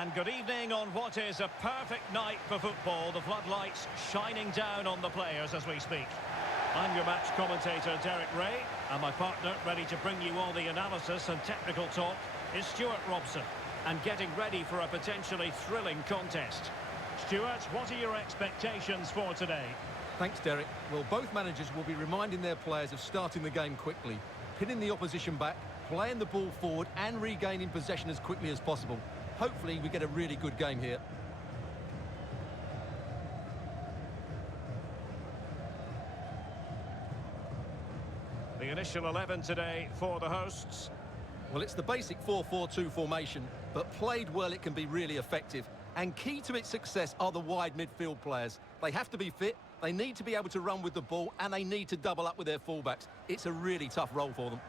And good evening on what is a perfect night for football. The floodlights shining down on the players as we speak. I'm your match commentator, Derek Ray, and my partner, ready to bring you all the analysis and technical talk, is Stuart Robson. And getting ready for a potentially thrilling contest. Stuart, what are your expectations for today? Thanks, Derek. Well, both managers will be reminding their players of starting the game quickly, pinning the opposition back, playing the ball forward and regaining possession as quickly as possible. Hopefully we get a really good game here. The initial 11 today for the hosts. Well, it's the basic 4-4-2 formation, but played well it can be really effective. And key to its success are the wide midfield players. They have to be fit, they need to be able to run with the ball, and they need to double up with their fullbacks. It's a really tough role for them.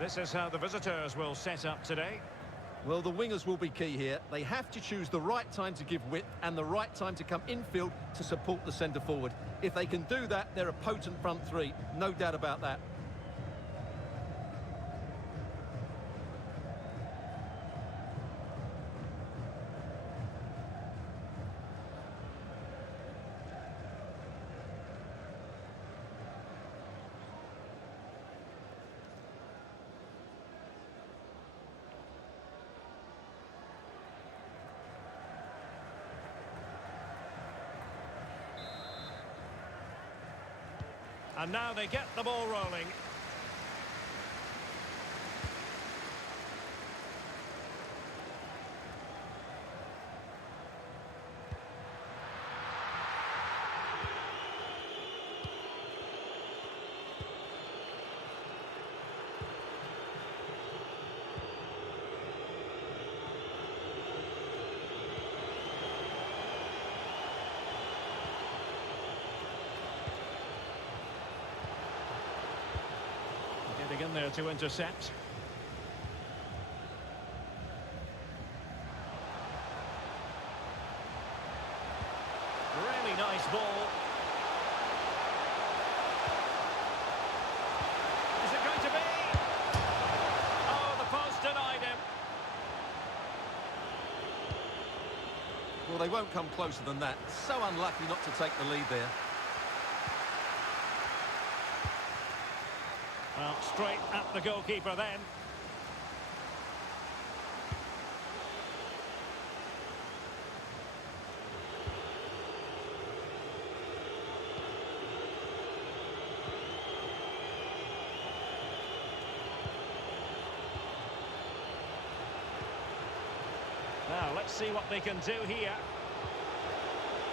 This is how the visitors will set up today. Well, the wingers will be key here. They have to choose the right time to give width and the right time to come infield to support the centre forward. If they can do that, they're a potent front three. No doubt about that. And now they get the ball rolling. Getting in there to intercept. Really nice ball. Is it going to be? Oh, the post denied him. Well, they won't come closer than that. So unlucky not to take the lead there. Well, straight at the goalkeeper then. Now, let's see what they can do here.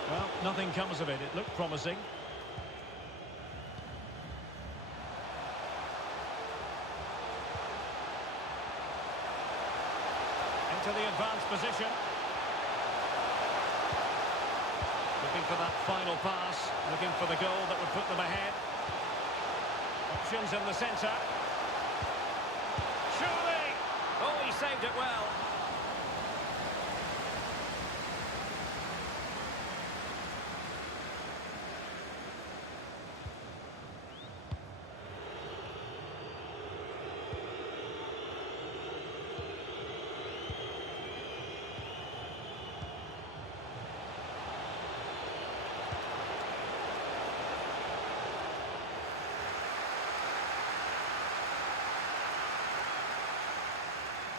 Well, nothing comes of it. It looked promising. To the advanced position. Looking for that final pass, looking for the goal that would put them ahead. Options in the centre. Surely! Oh, he saved it well.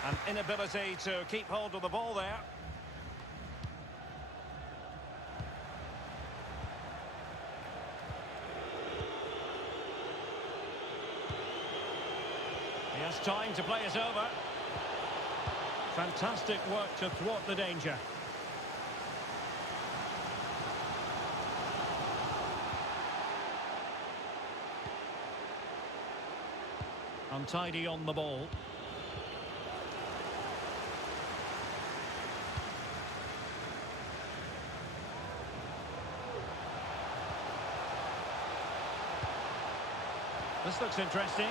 An inability to keep hold of the ball there. He has time to play it over. Fantastic work to thwart the danger. Untidy on the ball. This looks interesting.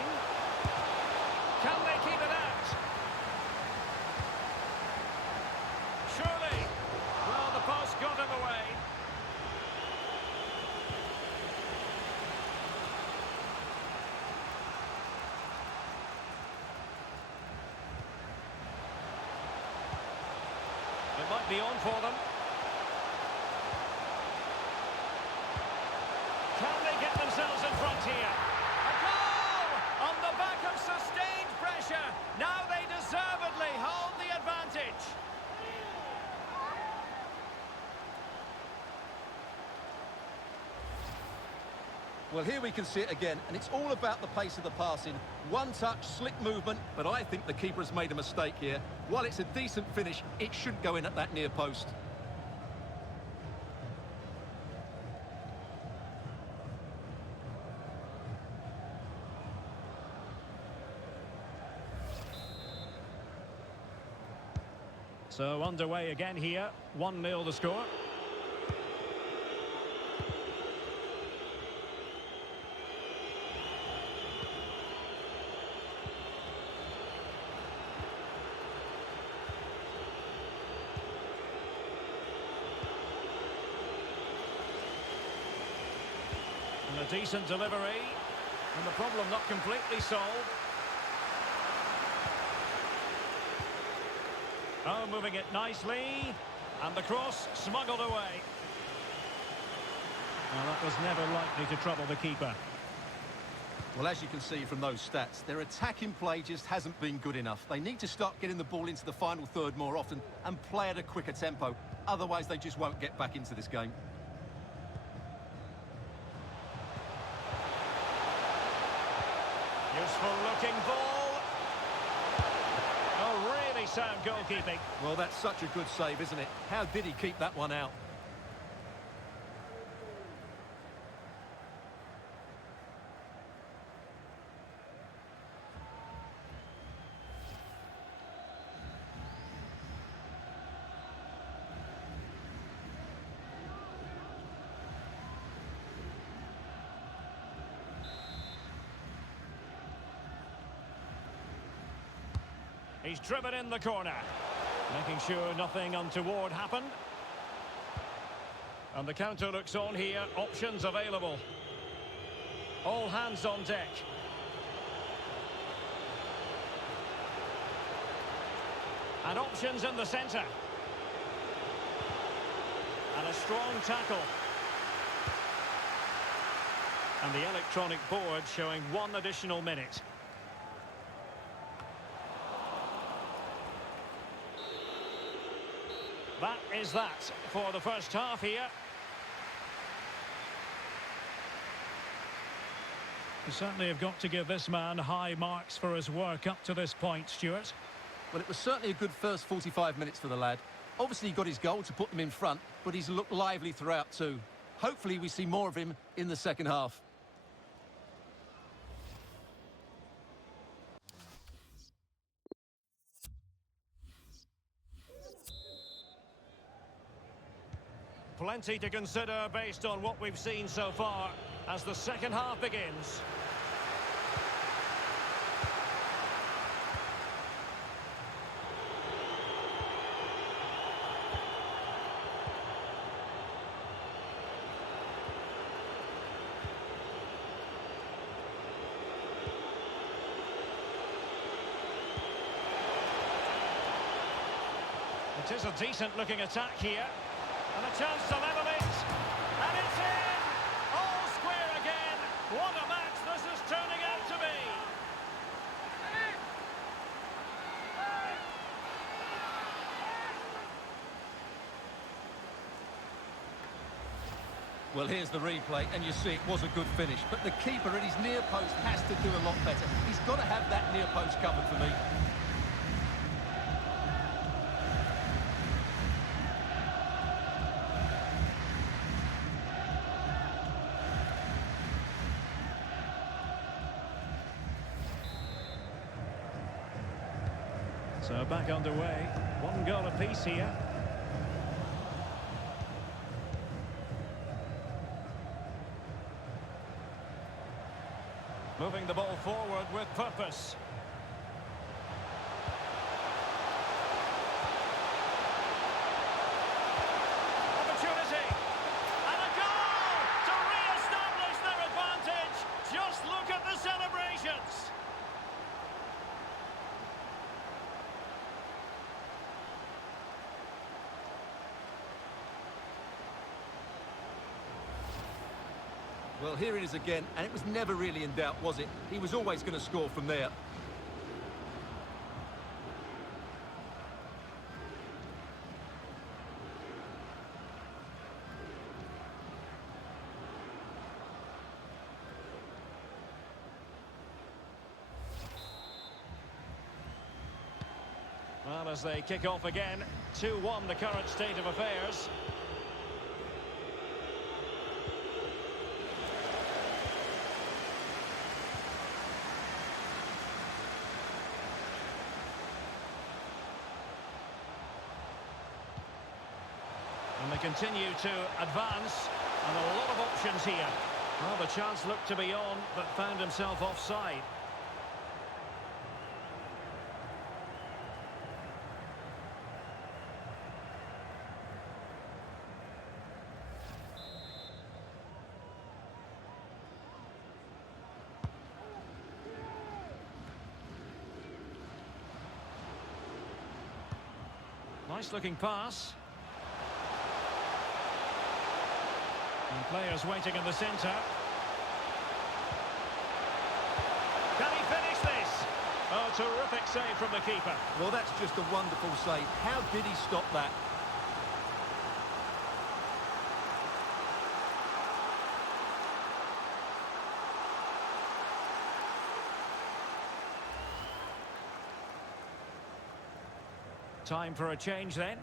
Can they keep it out? Surely. Well, the might be on for them. Can they get themselves in front here? A goal! On the back of sustained pressure. Now they deservedly hold the advantage. Well, here we can see it again, and it's all about the pace of the passing. One touch, slick movement, but I think the keeper has made a mistake here. While it's a decent finish, it shouldn't go in at that near post. So underway again here, 1-0 the score. And a decent delivery, and the problem not completely solved. Oh, moving it nicely, and the cross smuggled away. Well, that was never likely to trouble the keeper. Well, as you can see from those stats, their attacking play just hasn't been good enough. They need to start getting the ball into the final third more often and play at a quicker tempo. Otherwise, they just won't get back into this game. Useful looking ball. Oh, really sound goalkeeping. Well, that's such a good save, isn't it? How did he keep that one out? He's driven in the corner, making sure nothing untoward happened. And the counter looks on here, options available. All hands on deck. And options in the centre. And a strong tackle. And the electronic board showing 1 additional minute. That is that for the first half here. You certainly have got to give this man high marks for his work up to this point, Stuart. Well, it was certainly a good first 45 minutes for the lad. Obviously, he got his goal to put them in front, but he's looked lively throughout too. Hopefully, we see more of him in the second half. Plenty to consider based on what we've seen so far as the second half begins. It is a decent looking attack here. And a chance to level it. And it's in! All square again. What a match this is turning out to be. Well, here's the replay, and you see it was a good finish. But the keeper at his near post has to do a lot better. He's got to have that near post covered for me. So back underway. 1 goal apiece here. Moving the ball forward with purpose. Opportunity. And a goal to re-establish their advantage. Just look at the celebrations. Well, here it is again, and it was never really in doubt, was it? He was always going to score from there. Well, as they kick off again, 2-1 the current state of affairs. And they continue to advance, and a lot of options here. Well, the chance looked to be on, but found himself offside. Nice looking pass. And players waiting in the centre. Can he finish this? Oh, terrific save from the keeper. Well, that's just a wonderful save. How did he stop that? Time for a change then.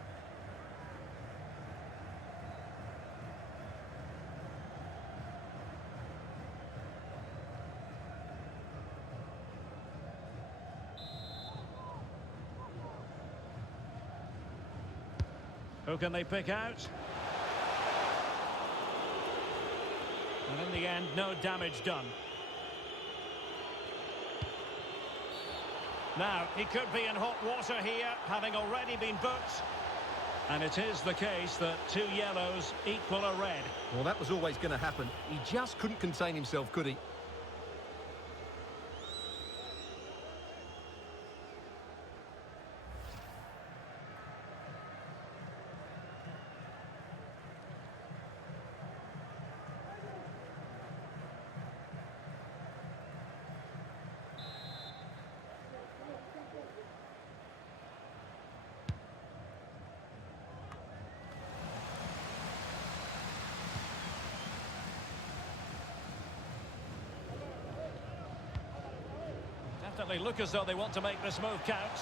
Who can they pick out? And in the end, no damage done. Now, he could be in hot water here, having already been booked. And it is the case that 2 yellows equal a red. Well, that was always going to happen. He just couldn't contain himself, could he? Definitely look as though they want to make this move count.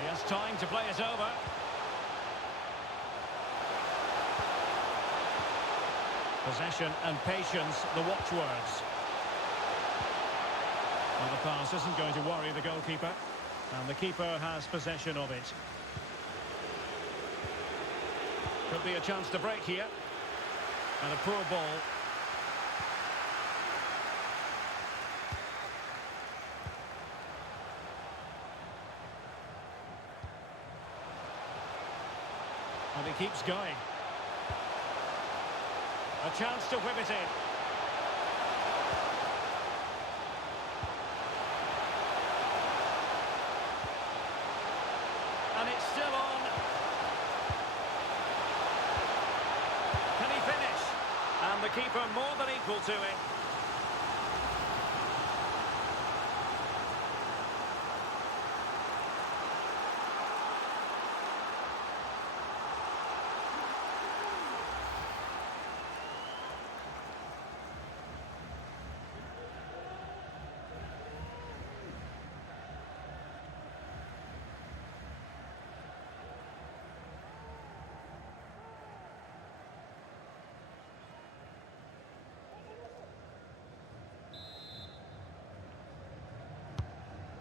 He has time to play it over. Possession and patience, the watchwords. Well, the pass isn't going to worry the goalkeeper. And the keeper has possession of it. Could be a chance to break here. And a poor ball. And he keeps going. A chance to whip it in. And it's still on. Can he finish? And the keeper more than equal to it.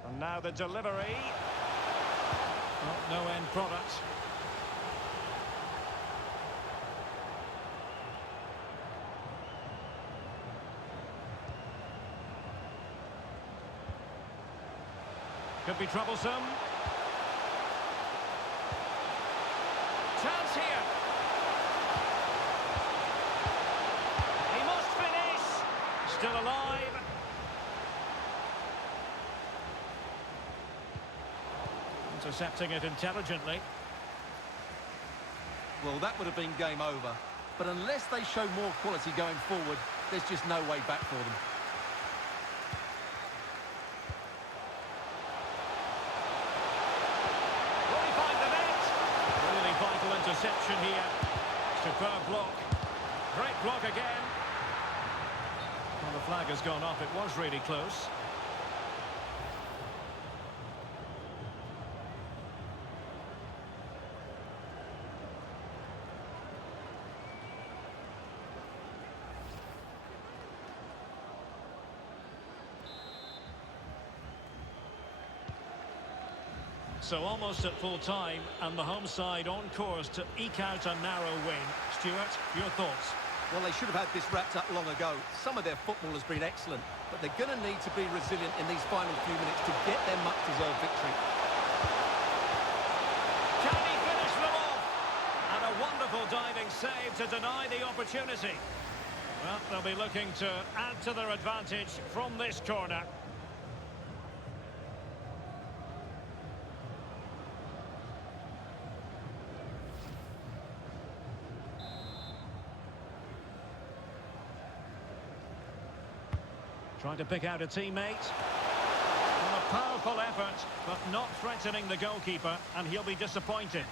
And now the delivery. Oh, no end product. Could be troublesome. Chance here. He must finish. Still alive. Intercepting it intelligently. Well, that would have been game over. But unless they show more quality going forward, there's just no way back for them. Will he find the net? Really vital interception here. Superb block. Great block again. Well, the flag has gone up. It was really close. So almost at full time, and the home side on course to eke out a narrow win. Stuart, your thoughts? Well, they should have had this wrapped up long ago. Some of their football has been excellent, but they're going to need to be resilient in these final few minutes to get their much-deserved victory. Can he finish them off? And a wonderful diving save to deny the opportunity. Well, they'll be looking to add to their advantage from this corner. Trying to pick out a teammate. Well, a powerful effort, but not threatening the goalkeeper, and he'll be disappointed.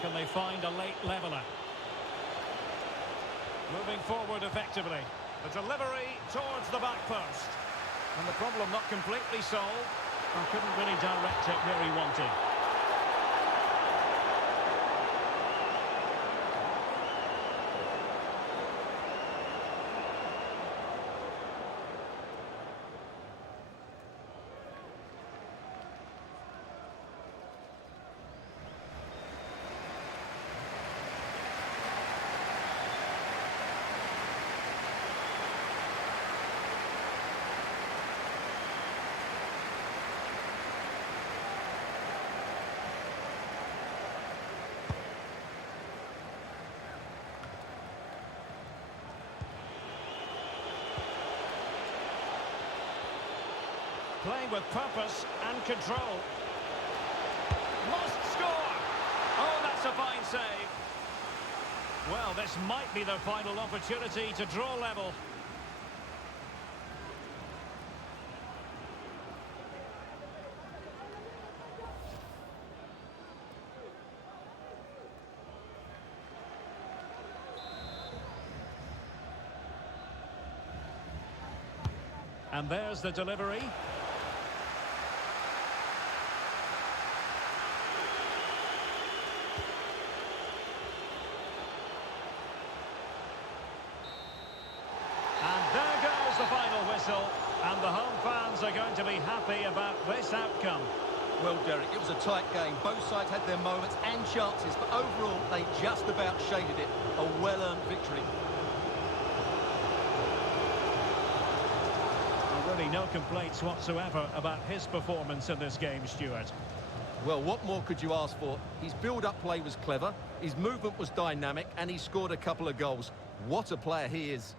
Can they find a late leveller? Moving forward effectively. The delivery towards the back post. And the problem not completely solved. And couldn't really direct it where he wanted. Playing with purpose and control. Must score! Oh, that's a fine save. Well, this might be their final opportunity to draw level. And there's the delivery. And there goes the final whistle, and the home fans are going to be happy about this outcome. Well, Derek, it was a tight game. Both sides had their moments and chances, but overall, they just about shaded it. A well-earned victory. Well, really no complaints whatsoever about his performance in this game, Stuart. Well, what more could you ask for? His build-up play was clever, his movement was dynamic, and he scored a couple of goals. What a player he is.